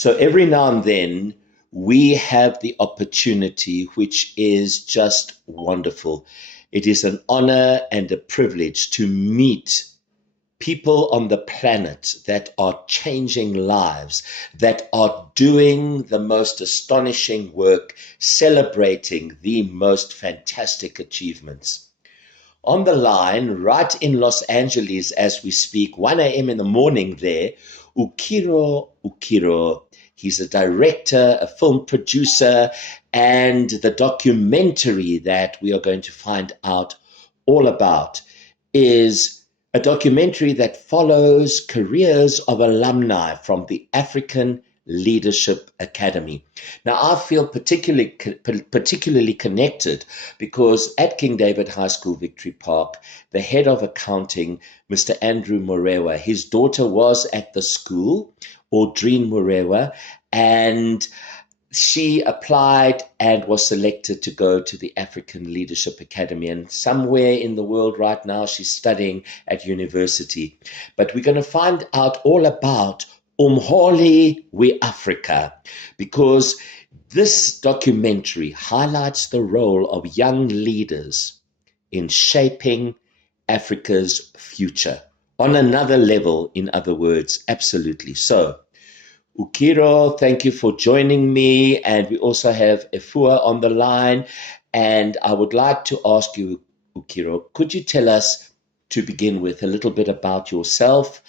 So every now and then we have the opportunity, which is just wonderful. It is an honor and a privilege to meet people on the planet that are changing lives, that are doing the most astonishing work, celebrating the most fantastic achievements. On the line, right in Los Angeles as we speak, 1 a.m. in the morning there, Ukairo Ukairo. He's a director, a film producer, and the documentary that we are going to find out all about is a documentary that follows careers of alumni from the African Leadership Academy. Now, I feel particularly connected because at King David High School, Victory Park, the head of accounting, Mr. Andrew Morewa, his daughter was at the school, Audrine Morewa, and she applied and was selected to go to the African Leadership Academy. And somewhere in the world right now, she's studying at university. But we're going to find out all about Umholi, we Africa, because this documentary highlights the role of young leaders in shaping Africa's future. On another level, in other words, absolutely. So, Ukairo, thank you for joining me. And we also have Efua on the line. And I would like to ask you, Ukairo, could you tell us, to begin with, a little bit about yourself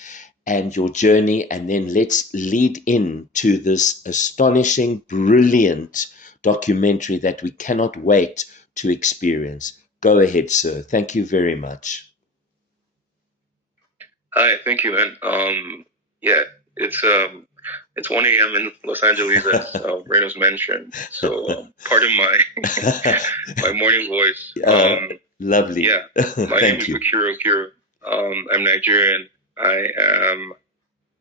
and your journey, and then let's lead into this astonishing, brilliant documentary that we cannot wait to experience. Go ahead, sir. Thank you very much. Hi, thank you, man. Yeah, it's 1 a.m. in Los Angeles, as Renos mentioned. So pardon my my morning voice. Lovely. Yeah, my name is Ukairo Ukairo. I'm Nigerian. I am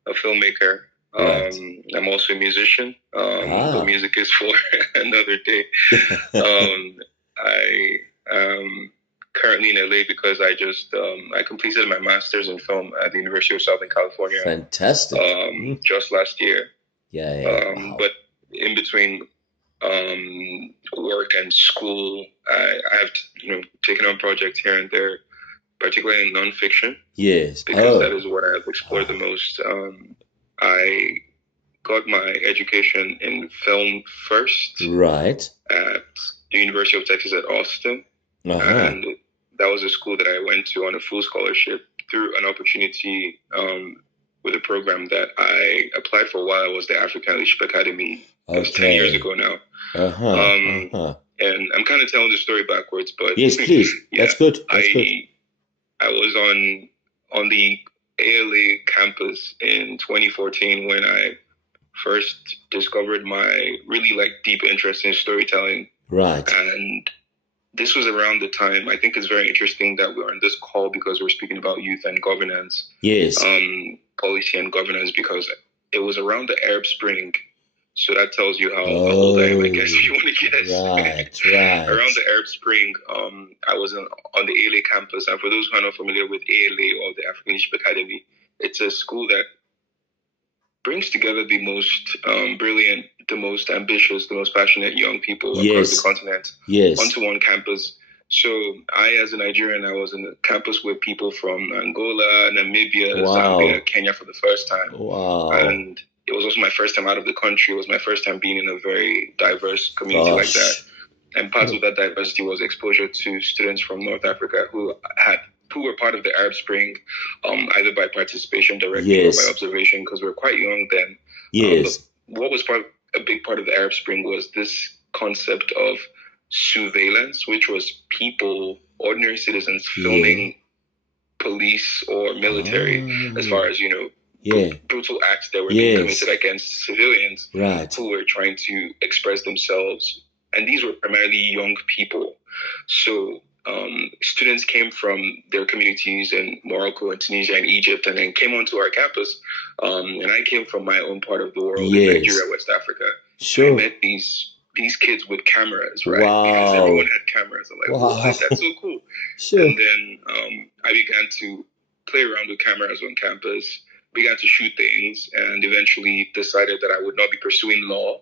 a filmmaker. Right. I'm also a musician. But music is for another day. I am currently in LA because I completed my master's in film at the University of Southern California. Fantastic. Just last year. Yeah. Wow. But in between work and school, I have taken on projects here and there, particularly in nonfiction. Yes. Because that is what I have explored the most. I got my education in film first. Right. At the University of Texas at Austin. And that was a school that I went to on a full scholarship through an opportunity with a program that I applied for while I was the African Leadership Academy. It was 10 years ago now. And I'm kind of telling the story backwards, but yes, please. Yeah, That's good. I was on the ALA campus in 2014 when I first discovered my really deep interest in storytelling. Right. And this was around the time, I think it's very interesting that we're on this call because we're speaking about youth and governance. Yes. Policy and governance, because it was around the Arab Spring. So that tells you how old I am, I guess, if you want to guess. Right. Around the Arab Spring, I was on the ALA campus. And for those who are not familiar with ALA, or the African Leadership Academy, it's a school that brings together the most brilliant, the most ambitious, the most passionate young people across the continent onto one campus. So I, as a Nigerian, I was in a campus with people from Angola, Namibia, Zambia, Kenya for the first time. And it was also my first time out of the country. It was my first time being in a very diverse community like that. And part of that diversity was exposure to students from North Africa who were part of the Arab Spring, either by participation directly or by observation, because we were quite young then. Yes. What was a big part of the Arab Spring was this concept of surveillance, which was people, ordinary citizens, filming police or military, as far as, brutal acts that were being committed against civilians who were trying to express themselves. And these were primarily young people. So students came from their communities in Morocco and Tunisia and Egypt, and then came onto our campus. And I came from my own part of the world, in Nigeria, West Africa. Sure. I met these kids with cameras, right? Because everyone had cameras. I'm like, wow, that's so cool. Sure. And then I began to play around with cameras on campus. began to shoot things, and eventually decided that I would not be pursuing law,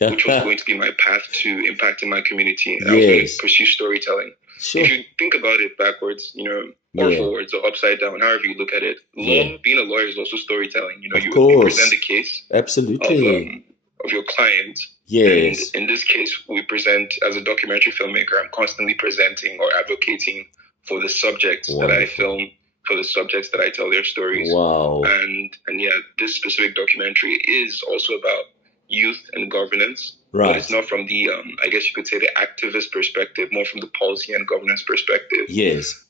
which was going to be my path to impacting my community. And I was going to pursue storytelling. Sure. If you think about it backwards, or forwards or upside down, however you look at it, law, being a lawyer is also storytelling. You present the case absolutely of your client. Yes. And in this case, we present, as a documentary filmmaker, I'm constantly presenting or advocating for the subjects that I film, for the subjects that I tell their stories. Wow. And yeah, this specific documentary is also about youth and governance. Right. But it's not from the, I guess you could say, the activist perspective, more from the policy and governance perspective. Yes.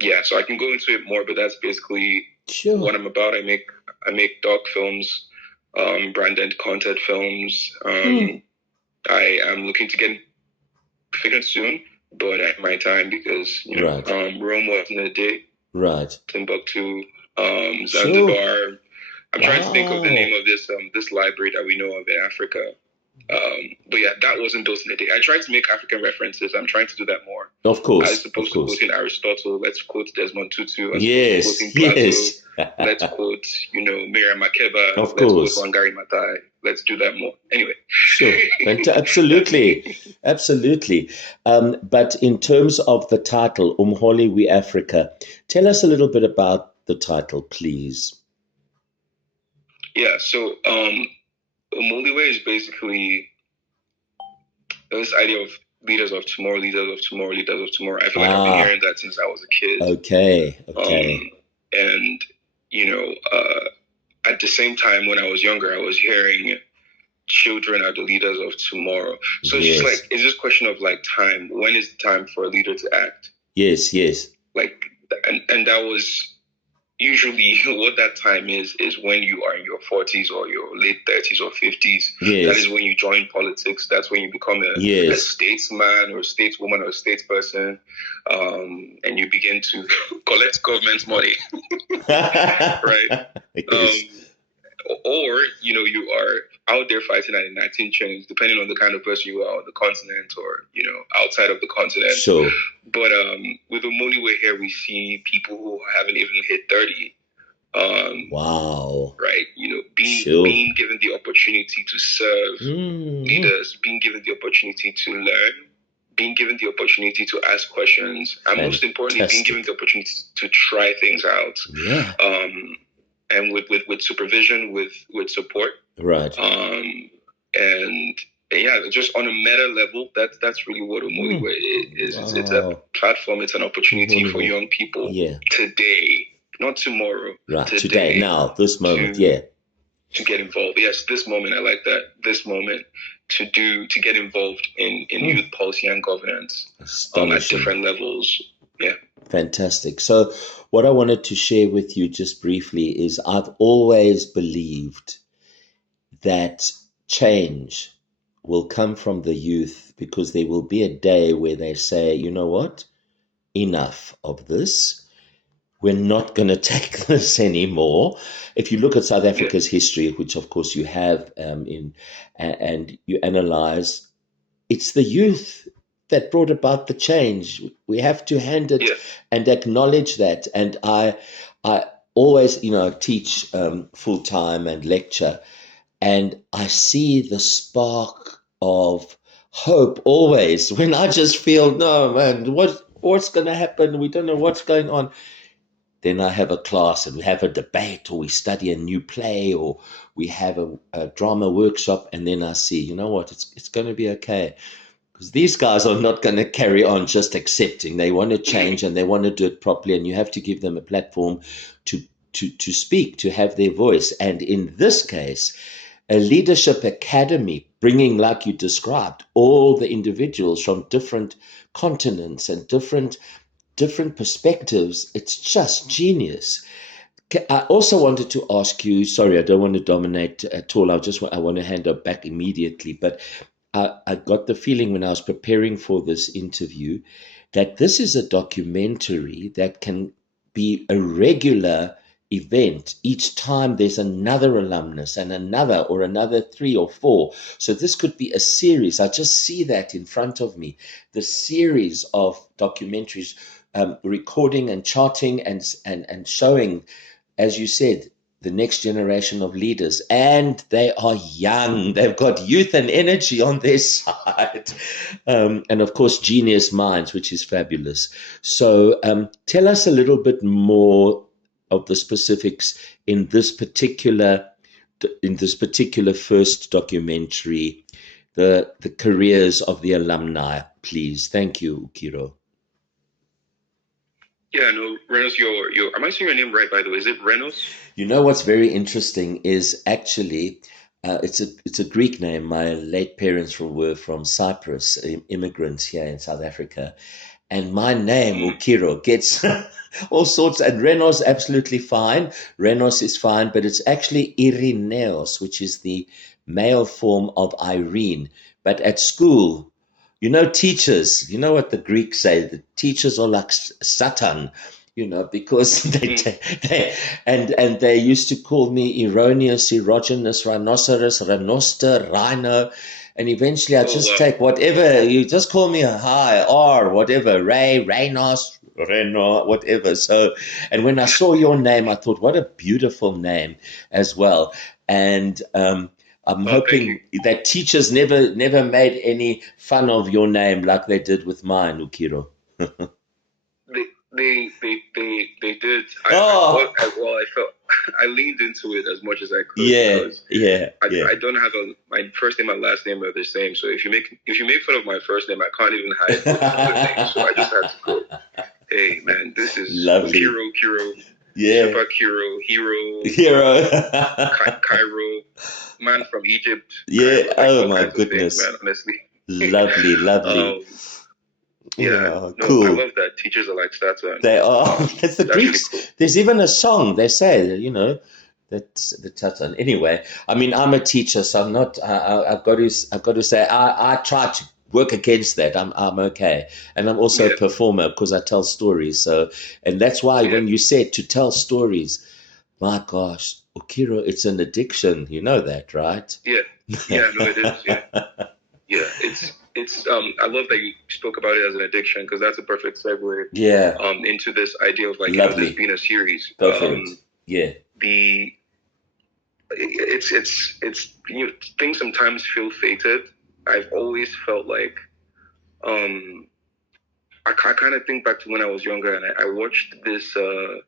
Yeah, so I can go into it more, but that's basically what I'm about. I make doc films, branded content films. I am looking to get figured soon, but at my time, because Rome wasn't a day. Right. Timbuktu, Zanzibar. I'm trying to think of the name of this library that we know of in Africa. But yeah, that wasn't those in the day. I tried to make African references. I'm trying to do that more. Of course. As opposed to quoting Aristotle, let's quote Desmond Tutu. Yes. Quoting Plato, let's quote, Miriam Makeba. Of course. Let's quote Wangari Maathai. Let's do that more. Anyway. Sure. Absolutely. Absolutely. But in terms of the title, Umholi, We Africa, tell us a little bit about the title, please. Yeah, so Umholi is basically this idea of leaders of tomorrow, leaders of tomorrow, leaders of tomorrow. I feel like I've been hearing that since I was a kid. Okay. And, at the same time, when I was younger, I was hearing children are the leaders of tomorrow. So it's just like, it's this question of like time. When is the time for a leader to act? Yes. Like, and that was usually what that time is when you are in your 40s or your late 30s or 50s. Yes. That is when you join politics. That's when you become a statesman or a stateswoman or a statesperson, and you begin to collect government money. Right? Yes. Or, you are out there fighting an enacting change, depending on the kind of person you are on the continent or, outside of the continent. Sure. But with Umholi, we're here, we see people who haven't even hit 30. Wow. Right? Being given the opportunity to serve leaders, being given the opportunity to learn, being given the opportunity to ask questions, and most importantly, being given the opportunity to try things out. Yeah. And with supervision, with support. Right. And yeah, just on a meta level, that's really what Umholi is. Wow. It's a platform, it's an opportunity for young people today, not tomorrow. Right, today, now, this moment, to get involved. Yes, this moment, I like that. This moment to get involved in youth policy and governance at different levels. Yeah. Fantastic. So what I wanted to share with you just briefly is I've always believed that change will come from the youth, because there will be a day where they say, you know what, enough of this. We're not going to take this anymore. If you look at South Africa's history, which of course you have and you analyze, it's the youth that brought about the change. We have to hand it and acknowledge that. And I always, teach full time and lecture, and I see the spark of hope always when I just feel, no, man, what's going to happen? We don't know what's going on. Then I have a class and we have a debate, or we study a new play, or we have a drama workshop, and then I see, you know what, it's going to be okay. Because these guys are not going to carry on just accepting. They want to change and they want to do it properly, and you have to give them a platform to speak, to have their voice. And in this case, a leadership academy, bringing, like you described, all the individuals from different continents and different perspectives. It's just genius. I also wanted to ask you, sorry, I don't want to dominate at all. I want to hand it back immediately. But I got the feeling when I was preparing for this interview that this is a documentary that can be a regular event. Each time there's another alumnus and another 3 or 4. So this could be a series. I just see that in front of me, the series of documentaries, recording and charting and showing, as you said, the next generation of leaders, and they are young. They've got youth and energy on their side, and of course, genius minds, which is fabulous. So, tell us a little bit more of the specifics in this particular first documentary, the careers of the alumni, please. Thank you, Ukairo. Yeah, no, Renos, am I saying your name right, by the way? Is it Renos? You know what's very interesting is actually it's a Greek name. My late parents were from Cyprus, immigrants here in South Africa, and my name Ukairo gets all sorts. And Renos absolutely fine. Renos is fine, but it's actually Ireneos, which is the male form of Irene. But at school, you know, teachers, you know what the Greeks say, the teachers are like Satan, you know, because they used to call me erroneous, erogenous, rhinoceros, rhinoster, rhino, and eventually I just take whatever, you just call me a high, R, whatever, Ray, Renos, Reno, whatever. So, and when I saw your name, I thought, what a beautiful name as well. And I'm hoping that teachers never made any fun of your name like they did with mine, Ukairo. They did. I felt I leaned into it as much as I could. I don't have my first name and last name are the same. So if you make fun of my first name, I can't even hide both other names. So I just had to go, hey man, this is lovely. Kiro, yeah, Super Kiro, Hero, Cairo, man from Egypt. Yeah, Cairo, oh my goodness, things, man, honestly. lovely. Cool. I love that. Teachers are like Satan. They are. That's the Greeks. Really cool. There's even a song they say, you know, that's the Satan. Anyway, I mean, I'm a teacher, so I'm not. I've got to say, I try to work against that. I'm okay, and I'm also a performer because I tell stories. So, and that's why when you said to tell stories, my gosh, Ukairo, it's an addiction. You know that, right? Yeah, no, it is. Yeah, it's I love that you spoke about it as an addiction because that's a perfect segue. Into this idea of like this being a series. Go for it. Yeah. It's you know, things sometimes feel fated. I've always felt like I kind of think back to when I was younger and I watched this I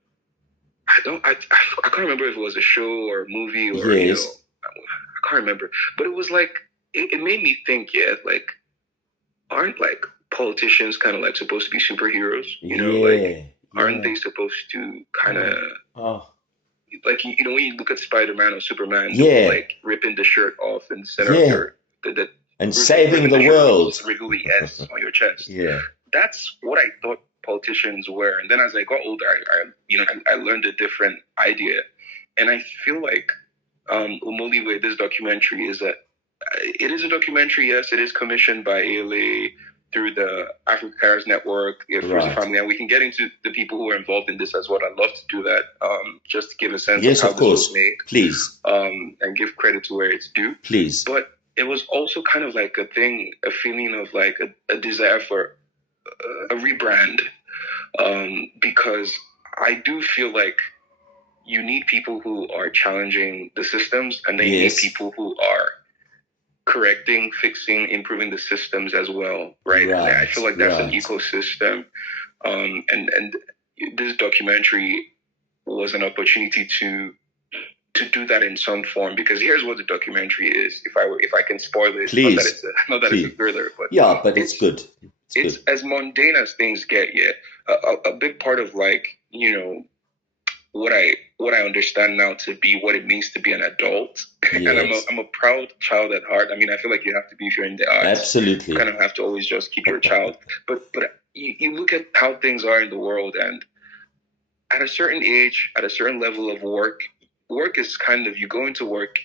can't remember if it was a show or a movie or you know, I can't remember, but it was like it made me think, like, aren't like politicians kind of like supposed to be superheroes? You know, like, aren't they supposed to kind of, like, you know, when you look at Spider-Man or Superman, like ripping the shirt off in the center of your, and saving the world, wriggly S on your chest. That's what I thought politicians were. And then as I got older, I learned a different idea, and I feel like Umholi with this documentary is that. It is a documentary, yes. It is commissioned by ALA through the Africa Cares Network, First Family, and we can get into the people who are involved in this as well. I'd love to do that, just to give a sense of how this was made. Please. And give credit to where it's due. Please. But it was also kind of like a feeling of like a desire for a rebrand, because I do feel like you need people who are challenging the systems, and then you need people who are correcting, fixing, improving the systems as well, right? And I feel like that's an ecosystem, and this documentary was an opportunity to do that in some form. Because here's what the documentary is. If I can spoil it, please. Not that it's a thriller, but but it's good. It's as mundane as things get. A big part of like, you know, what I understand now to be what it means to be an adult. And I'm a proud child at heart. I mean, I feel like you have to be if you're in the arts. Absolutely. You kind of have to always just keep your child. But you look at how things are in the world, and at a certain age, at a certain level of work is kind of, you go into work,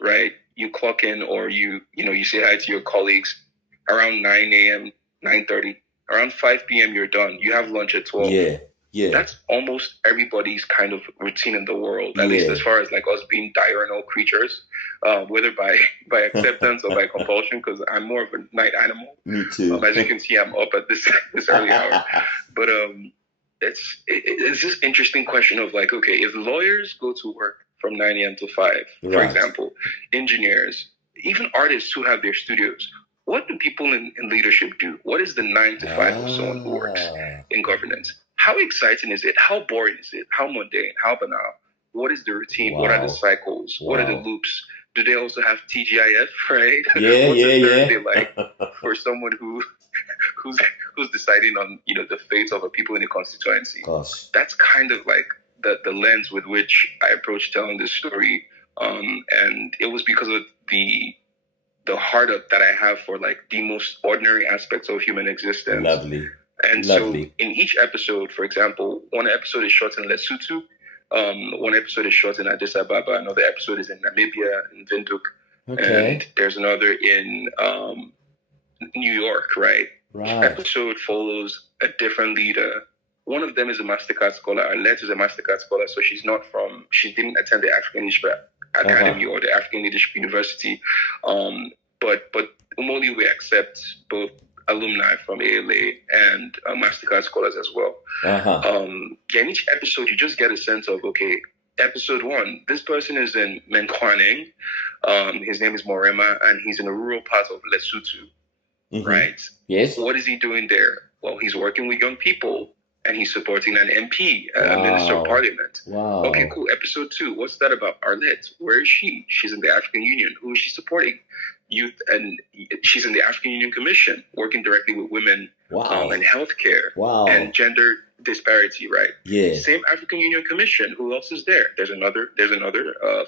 right? You clock in, or you say hi to your colleagues around 9 a.m., 9:30. Around 5 p.m. you're done. You have lunch at 12. That's almost everybody's kind of routine in the world, at least as far as like us being diurnal creatures, whether by acceptance or by compulsion, because I'm more of a night animal. Me too. As you can see, I'm up at this early hour. But it's this interesting question of like, okay, if lawyers go to work from 9 a.m. to 5, for Right. example, engineers, even artists who have their studios. What do people in leadership do? What is the 9 to 5 of someone who works Ah, in governance? How exciting is it? How boring is it? How mundane? How banal? What is the routine? What are the wow. cycles? What are the Wow. loops? Do they also have TGIF, right? Yeah, What's a yeah, Thursday like yeah. for someone who's who's deciding on the fate of a people in a constituency? Gosh. That's kind of like the lens with which I approached telling this story, and it was because of the heart that I have for like the most ordinary aspects of human existence. Lovely. And so Lovely. in each episode, for example, one episode is shot in Lesotho, one episode is shot in Addis Ababa, another episode is in Namibia, in Windhoek, and Okay. there's another in New York, right? Each Right. episode follows a different leader. One of them is a MasterCard scholar. Arlette is a MasterCard scholar, so she didn't attend the African Leadership Uh-huh. Academy or the African Leadership University. But Umholi we accept both alumni from ALA and MasterCard scholars as well. Uh-huh. In each episode, you just get a sense of, okay, episode 1, this person is in Menkwaneng. His name is Morema, and he's in a rural part of Lesotho, right? Yes. What is he doing there? Well, he's working with young people, and he's supporting an MP, a Wow. Minister of Parliament. Wow. Okay, cool. Episode 2, what's that about? Arlette, where is she? She's in the African Union. Who is she supporting? Youth, and she's in the African Union Commission, working directly with women Wow. and healthcare Wow. and gender disparity, right? Yeah. Same African Union Commission. Who else is there? There's another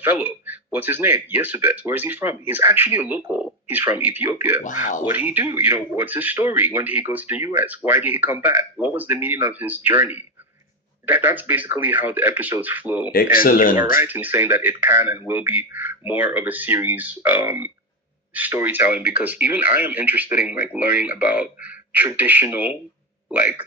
fellow. What's his name? Yesubet. Where is he from? He's actually a local. He's from Ethiopia. Wow. What did he do? What's his story? When did he go to the US? Why did he come back? What was the meaning of his journey? That's basically how the episodes flow. Excellent. And you are right in saying that it can and will be more of a series storytelling, because even I am interested in like learning about traditional like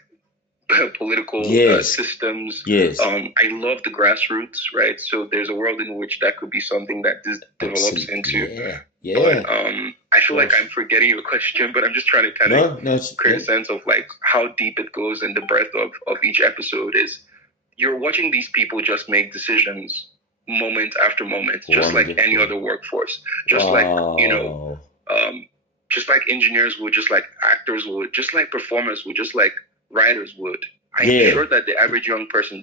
political systems. Yes. I love the grassroots, right? So there's a world in which that could be something that this develops into. Yeah. But I feel like I'm forgetting your question, but I'm just trying to kind of create a sense of like how deep it goes and the breadth of each episode is. You're watching these people just make decisions moment after moment, just like any other workforce, just like just like engineers would, just like actors would, just like performers would, just like writers would. I'm sure that the average young person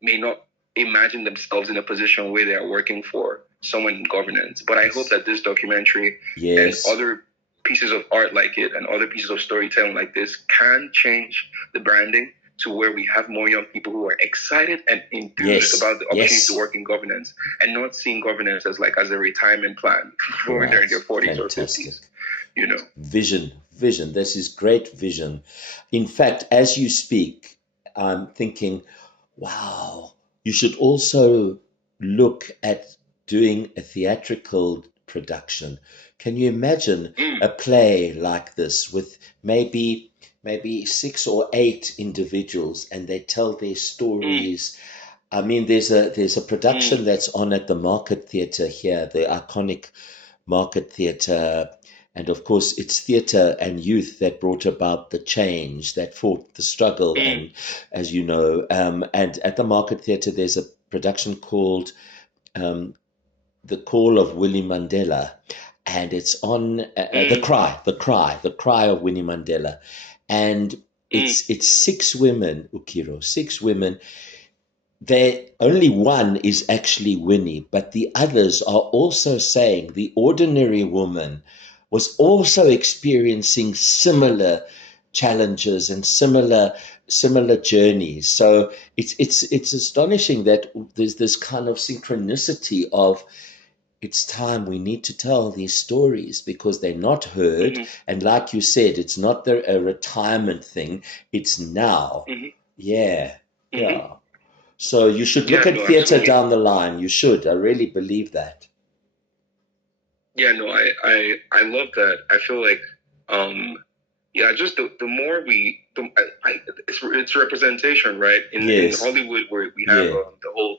may not imagine themselves in a position where they are working for someone in governance. But I hope that this documentary and other pieces of art like it and other pieces of storytelling like this can change the branding to where we have more young people who are excited and enthused about the opportunity to work in governance, and not seeing governance as a retirement plan for when they're in their 40s or 50s. Vision. This is great vision. In fact, as you speak, I'm thinking, wow, you should also look at doing a theatrical production. Can you imagine a play like this with maybe 6 or 8 individuals, and they tell their stories? I mean, there's a production that's on at the Market Theatre here, the iconic Market Theatre. And of course, it's theatre and youth that brought about the change, that fought the struggle. And as you know, and at the Market Theatre, there's a production called The Call of Winnie Mandela. And it's on The Cry of Winnie Mandela. And it's 6 women, Ukairo, 6 women. Only one is actually Winnie, but the others are also saying the ordinary woman was also experiencing similar challenges and similar journeys. So it's astonishing that there's this kind of synchronicity of, it's time we need to tell these stories because they're not heard. And like you said, it's not a retirement thing. It's now. Yeah. So you should look at theatre down the line. You should. I really believe that. Yeah, no, I love that. I feel like, just the more it's representation, right? In Hollywood, where we have the whole,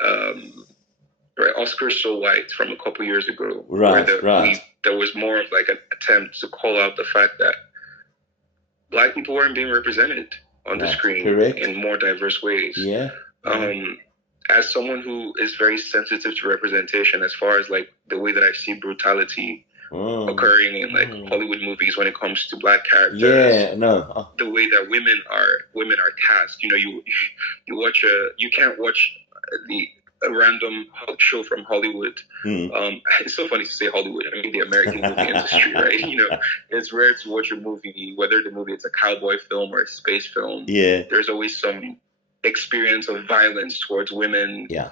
right, Oscars So White from a couple years ago, where there was more of like an attempt to call out the fact that Black people weren't being represented on the screen in more diverse ways. as someone who is very sensitive to representation, as far as like the way that I see brutality occurring in like Hollywood movies when it comes to black characters. Yeah, no. The way that women are cast. You know, you can't watch a random show from Hollywood. It's so funny to say Hollywood. I mean the American movie industry, right? You know, it's rare to watch a movie, whether the movie it's a cowboy film or a space film. Yeah. There's always some experience of violence towards women. Yeah.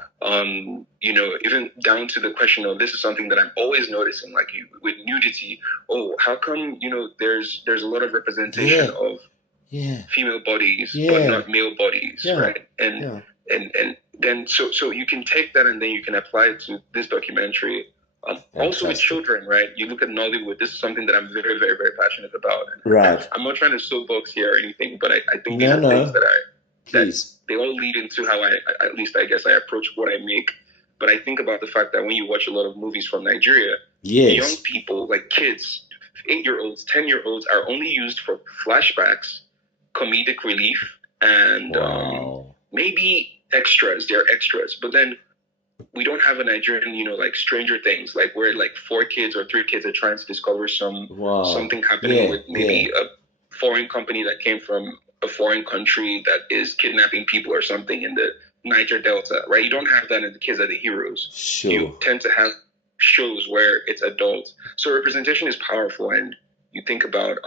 You know, even down to the question of, this is something that I'm always noticing, like with nudity. Oh, how come, you know, there's a lot of representation of female bodies but not male bodies, right? And then so you can take that and then you can apply it to this documentary. Also with children, right? You look at Nollywood. This is something that I'm very, very, very passionate about. Right. I'm not trying to soapbox here or anything, but I think these are things that they all lead into how at least I guess I approach what I make. But I think about the fact that when you watch a lot of movies from Nigeria, young people, like kids, 8-year-olds, 10-year-olds, are only used for flashbacks, comedic relief, and maybe extras. They're extras. But then we don't have a Nigerian, you know, like Stranger Things, like where like 4 kids or 3 kids are trying to discover something happening with maybe a foreign company that came from a foreign country that is kidnapping people or something in the Niger Delta, right? You don't have that, and the kids are the heroes. Sure. You tend to have shows where it's adults. So representation is powerful, and you think about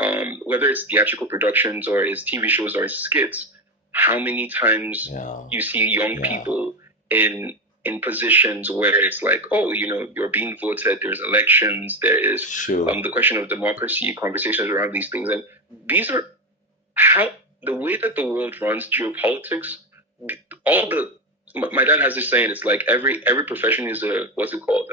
whether it's theatrical productions or it's TV shows or it's skits, how many times you see young people in positions where it's like, oh, you know, you're being voted, there's elections, there is the question of democracy, conversations around these things. And these are how the way that the world runs geopolitics, my dad has this saying, it's like every profession is what's it called?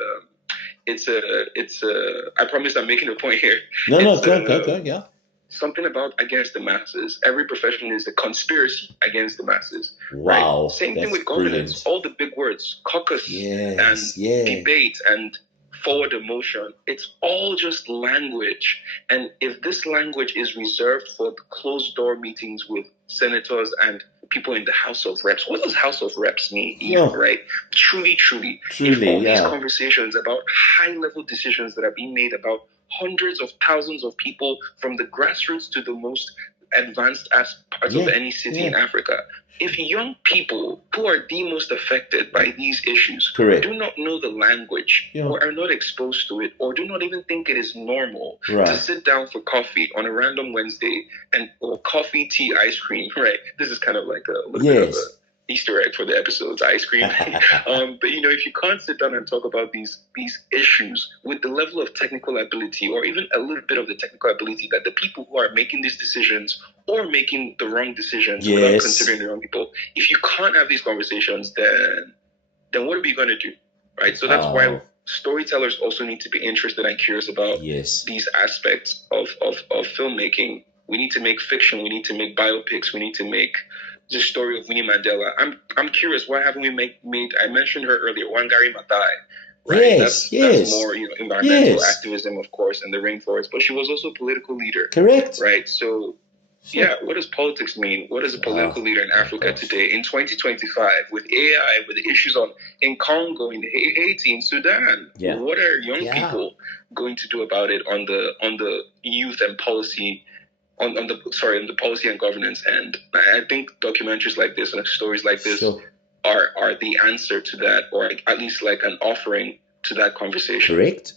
I promise I'm making a point here. Go. Something about against the masses. Every profession is a conspiracy against the masses. Wow. Right? Same thing with governance. Brilliant. All the big words, caucus and debate and forward emotion. It's all just language. And if this language is reserved for the closed door meetings with senators and people in the House of Reps, what does House of Reps mean? Right? Truly. If all these conversations about high level decisions that are being made about hundreds of thousands of people from the grassroots to the most advanced parts of any city in Africa. If young people who are the most affected by these issues do not know the language or are not exposed to it or do not even think it is normal to sit down for coffee on a random Wednesday or coffee, tea, ice cream, right? This is kind of like a little bit of a Easter egg for the episode's ice cream. But you know, if you can't sit down and talk about these issues with the level of technical ability or even a little bit of the technical ability that the people who are making these decisions or making the wrong decisions without considering the wrong people, if you can't have these conversations, then what are we going to do, right? So that's why storytellers also need to be interested and curious about these aspects of filmmaking. We need to make fiction. We need to make biopics. We need to make the story of Winnie Mandela. I'm curious, why haven't we made? I mentioned her earlier, Wangari Maathai, right? That's more, you know, environmental activism, of course, and the rainforest. But she was also a political leader, correct? Right. So, what does politics mean? What is a political leader in Africa today, in 2025, with AI, with the issues in Congo, in Haiti, in Sudan? What are young people going to do about it on the youth and policy? On the policy and governance end? I think documentaries like this and stories like this are the answer to that, or at least like an offering to that conversation. Correct.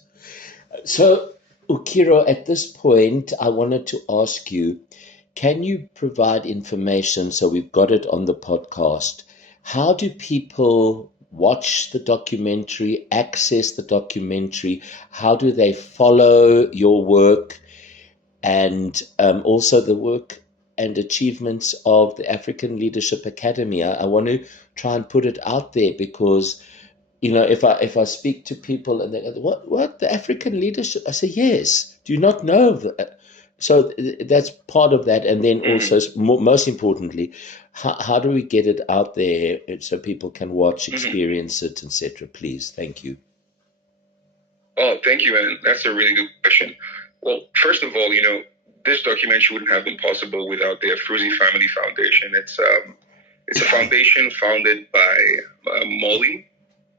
So, Ukairo, at this point, I wanted to ask you, can you provide information, so we've got it on the podcast, how do people watch the documentary, access the documentary, how do they follow your work, and also the work and achievements of the African Leadership Academy? I want to try and put it out there because, you know, if I speak to people and they go, what the African leadership? I say, yes. Do you not know that? So that's part of that. And then also, most importantly, how do we get it out there so people can watch, experience it, etc.? Please. Thank you. Oh, thank you. And that's a really good question. Well, first of all, you know, this documentary wouldn't have been possible without the Afruzi Family Foundation. It's It's a foundation founded by Molly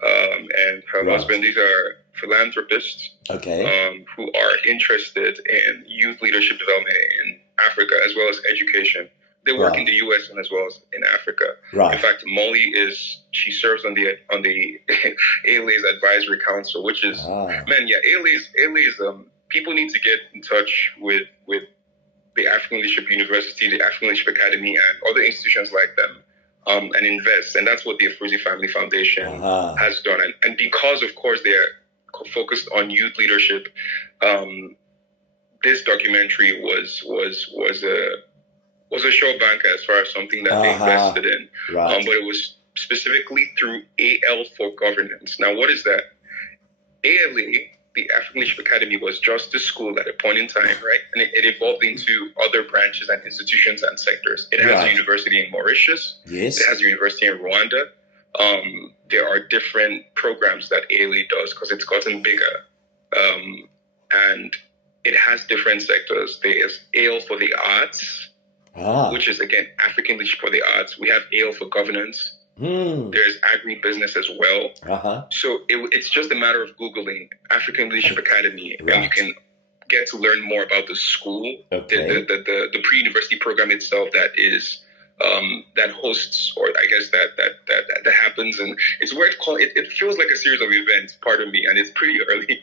and her husband. These are philanthropists who are interested in youth leadership development in Africa as well as education. They work in the U.S. and as well as in Africa. In fact, Molly she serves on the ALA's advisory council, which is ALA's people need to get in touch with the African Leadership University, the African Leadership Academy, and other institutions like them, and invest. And that's what the Afrozi Family Foundation has done. And because, of course, they're focused on youth leadership, this documentary was a sure banker as far as something that they invested in. But it was specifically through AL for Governance. Now, what is that? ALA, the African Leadership Academy, was just a school at a point in time, right? And it evolved into other branches and institutions and sectors. It has a university in Mauritius. Yes. It has a university in Rwanda. There are different programs that ALA does because it's gotten bigger. And it has different sectors. There's AL for the Arts, which is, again, African Leadership for the Arts. We have AL for Governance. There's agribusiness as well. So it's just a matter of Googling African Leadership Academy, and you can get to learn more about the school, the pre-university program itself that is that hosts, or I guess that happens, and it's weird. It feels like a series of events. Pardon me, and it's pretty early.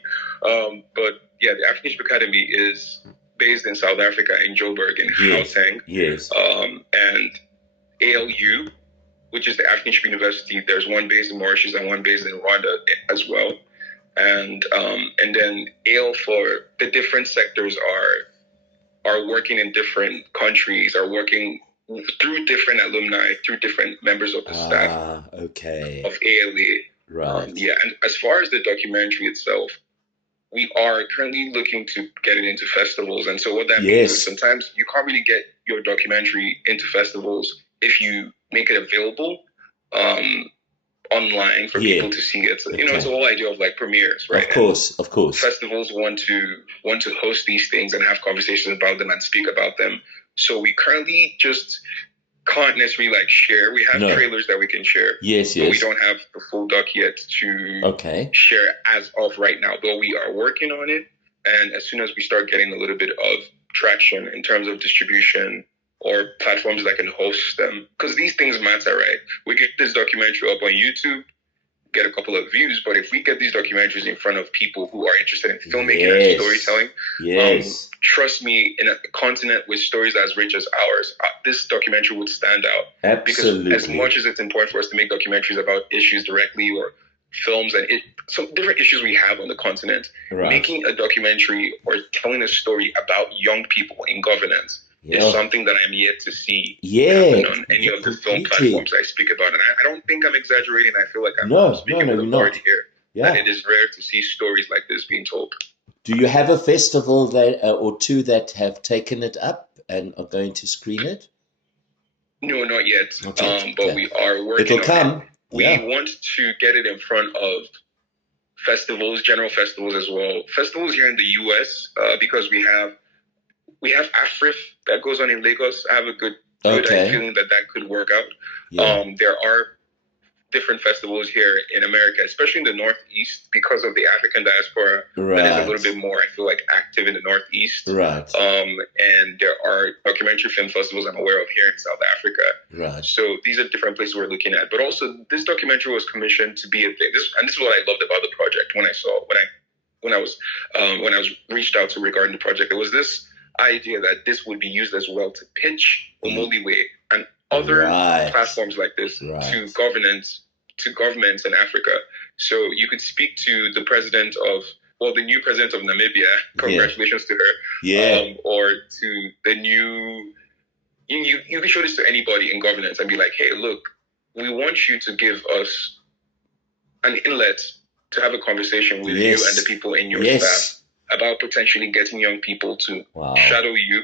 But yeah, the African Leadership Academy is based in South Africa, in Joburg, in Gauteng. Yes. And ALU, which is the African Leadership University. There's one based in Mauritius and one based in Rwanda as well. And then AL for the different sectors are working in different countries, are working through different alumni, through different members of the staff of ALA. Right. And as far as the documentary itself, we are currently looking to get it into festivals. And so what that means is sometimes you can't really get your documentary into festivals if you make it available online for people to see it. So, it's the whole idea of like premieres, right? Of course. Festivals want to host these things and have conversations about them and speak about them. So we currently just can't necessarily like share. We have trailers that we can share. Yes. But we don't have the full doc yet to share as of right now. But we are working on it. And as soon as we start getting a little bit of traction in terms of distribution or platforms that can host them, because these things matter, right? We get this documentary up on YouTube, get a couple of views, but if we get these documentaries in front of people who are interested in filmmaking and storytelling, trust me, in a continent with stories as rich as ours, this documentary would stand out. Absolutely. Because as much as it's important for us to make documentaries about issues directly or films and some different issues we have on the continent, making a documentary or telling a story about young people in governance is something that I'm yet to see happen on any of the film platforms I speak about. And I don't think I'm exaggerating. I feel like I'm speaking with authority here. That it is rare to see stories like this being told. Do you have a festival that or two that have taken it up and are going to screen it? No, not yet. But we are working on it. We want to get it in front of festivals, general festivals as well. Festivals here in the U.S. Because we have AFRIF that goes on in Lagos. I have a good feeling that could work out. There are different festivals here in America, especially in the Northeast, because of the African diaspora that is a little bit more, I feel like, active in the Northeast. And there are documentary film festivals I'm aware of here in South Africa. So these are different places we're looking at. But also, this documentary was commissioned to be a thing. This is what I loved about the project when I was reached out to regarding the project. It was this idea that this would be used as well to pitch Umholi Way and other platforms like this to governments in Africa. So you could speak to the the new president of Namibia, congratulations to her, or to the new, you can show this to anybody in governance and be like, hey, look, we want you to give us an inlet to have a conversation with you and the people in your staff about potentially getting young people to shadow you,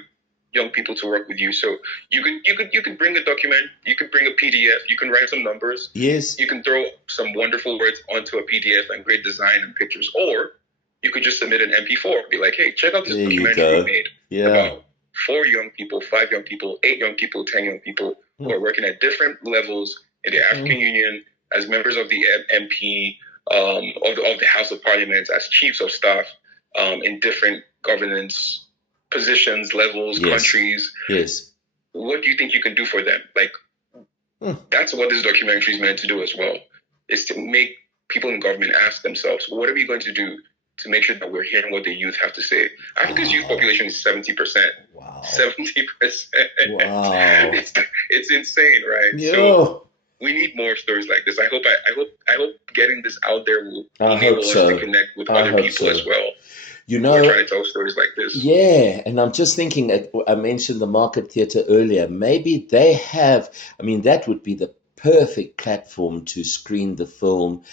young people to work with you. So you could bring a document, you could bring a PDF, you can write some numbers. You can throw some wonderful words onto a PDF and great design and pictures, or you could just submit an MP4, be like, hey, check out this documentary we made about 4 young people, 5 young people, 8 young people, 10 young people. who are working at different levels in the African Union as members of the MP, of the House of Parliament, as chiefs of staff, in different governance positions, levels, countries. Yes. What do you think you can do for them? Like, that's what this documentary is meant to do as well, is to make people in government ask themselves, what are we going to do to make sure that we're hearing what the youth have to say? Africa's youth population is 70%. Wow. 70%. Wow. It's insane, right? Yeah. So we need more stories like this. I hope getting this out there will enable us to connect with other people as well. You know, who are trying to tell stories like this. Yeah, and I'm just thinking, I mentioned the Market Theatre earlier. Maybe they have, that would be the perfect platform to screen the film,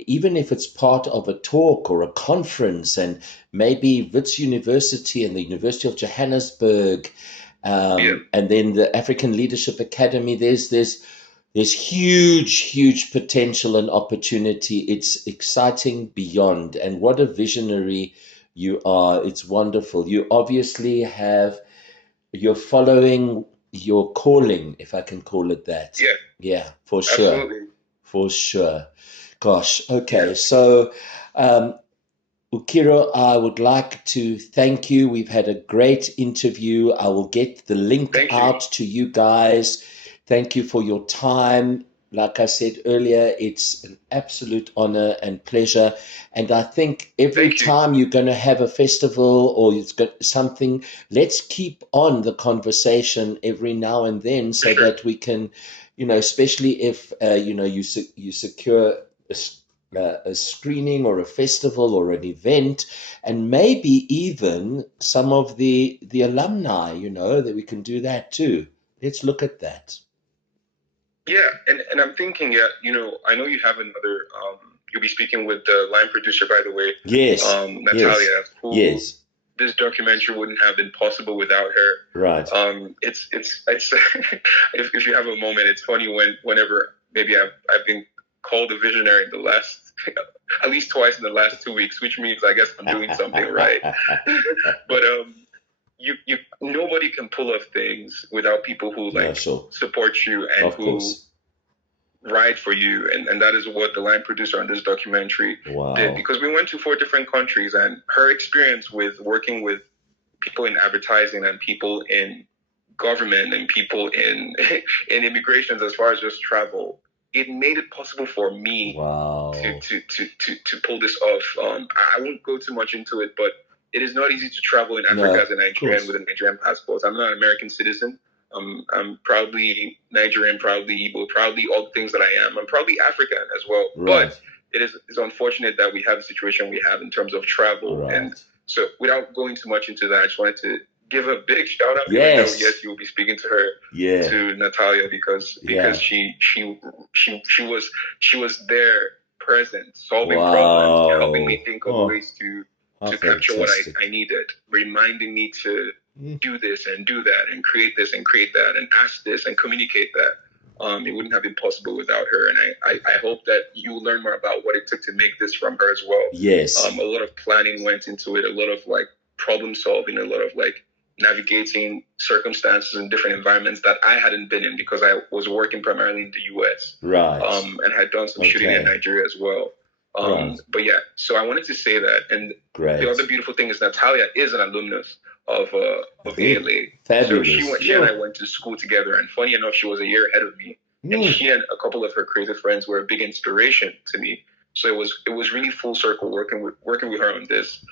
even if it's part of a talk or a conference, and maybe Wits University and the University of Johannesburg, and then the African Leadership Academy. There's huge potential and opportunity. It's exciting beyond, and what a visionary you are. It's wonderful. You obviously you're following your calling, if I can call it that. Yeah, for sure. Absolutely. For sure. Gosh, okay. So, Ukairo, I would like to thank you. We've had a great interview. I will get the link out to you guys. Thank you for your time. Like I said earlier, it's an absolute honor and pleasure. And I think every time you're going to have a festival or it's got something, let's keep on the conversation every now and then so that we can, especially if, you secure a screening or a festival or an event, and maybe even some of the alumni, that we can do that too. Let's look at that. Yeah, and I'm thinking, I know you have another, you'll be speaking with the line producer, by the way. Yes. Natalia, who this documentary wouldn't have been possible without her. Right. It's if you have a moment, it's funny whenever maybe I've been called a visionary in the last, at least twice in the last 2 weeks, which means I guess I'm doing something right. But you nobody can pull off things without people who support you and who ride for you, and that is what the line producer on this documentary did, because we went to 4 different countries, and her experience with working with people in advertising and people in government and people in immigrations, as far as just travel, it made it possible for me to pull this off. I won't go too much into it, but it is not easy to travel in Africa as a Nigerian with a Nigerian passport. I'm not an American citizen. I'm proudly Nigerian, proudly Igbo, proudly all the things that I am. I'm proudly African as well. Right. But it's unfortunate that we have the situation we have in terms of travel. Right. And so without going too much into that, I just wanted to give a big shout out. Yes, you will be speaking to her, to Natalia, because she was there, present, solving problems, helping me think of ways to capture what I needed, reminding me to do this and do that and create this and create that and ask this and communicate that. It wouldn't have been possible without her, and I hope that you will learn more about what it took to make this from her as well. Yes. A lot of planning went into it, a lot of problem solving, a lot of navigating circumstances in different environments that I hadn't been in because I was working primarily in the US. Right. And had done some shooting in Nigeria as well. But yeah, so I wanted to say that. And the other beautiful thing is Natalia is an alumnus of ALA. Fabulous. So she and I went to school together, and funny enough, she was a year ahead of me. And she and a couple of her creative friends were a big inspiration to me. So it was really full circle working with her on this.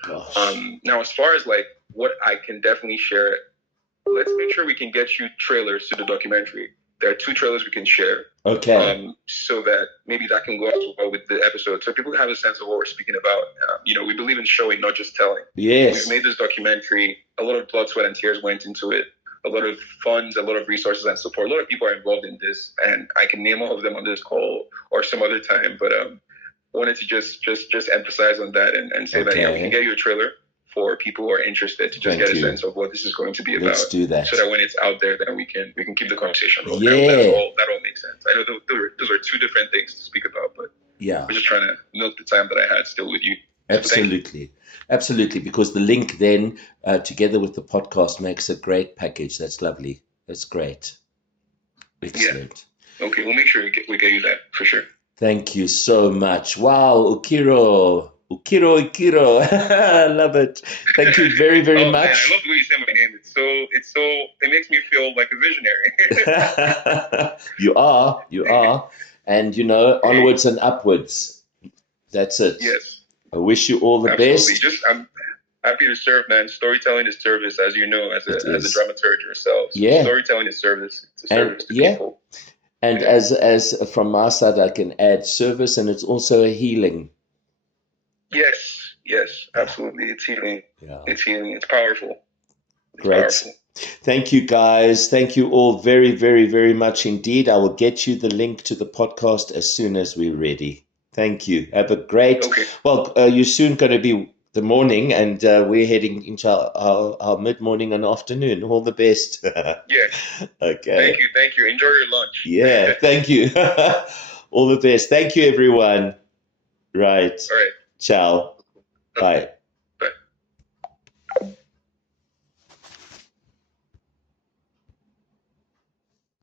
Now, as far as what I can definitely share, let's make sure we can get you trailers to the documentary. There are 2 trailers we can share. Okay. So that maybe that can go out well with the episode, so people have a sense of what we're speaking about. We believe in showing, not just telling. Yes. We've made this documentary. A lot of blood, sweat, and tears went into it. A lot of funds, a lot of resources and support. A lot of people are involved in this, and I can name all of them on this call or some other time. But wanted to just emphasize on that and say that we can get you a trailer for people who are interested to just get a sense of what this is going to be about. Let's do that. So that when it's out there, then we can keep the conversation rolling. Yeah. That all makes sense. I know those are 2 different things to speak about, but we're just trying to milk the time that I had still with you. Absolutely. Absolutely. Because the link then, together with the podcast, makes a great package. That's lovely. That's great. Excellent. Yeah. Okay, we'll make sure we get you that for sure. Thank you so much. Wow, Ukairo. Ukairo. I love it. Thank you very, very Oh man, I much. love the way you say my name. It makes me feel like a visionary. You are. And, onwards and upwards. That's it. Yes. I wish you all the Absolutely. best. I'm happy to serve, man. Storytelling is service, as you know, as a dramaturg yourself. So Yeah. storytelling is service. It's a service to people. And as from my side, I can add service, and it's also a healing. Yes, absolutely. It's healing. Yeah. It's healing. It's powerful. Great. Powerful. Thank you, guys. Thank you all very, very, very much indeed. I will get you the link to the podcast as soon as we're ready. Thank you. Have a great. Okay. Well, you're soon going to be the morning, and we're heading into our mid-morning and afternoon. All the best. Yeah. Okay. Thank you. Enjoy your lunch. Yeah, thank you. All the best. Thank you, everyone. Right. All right. Ciao. Bye.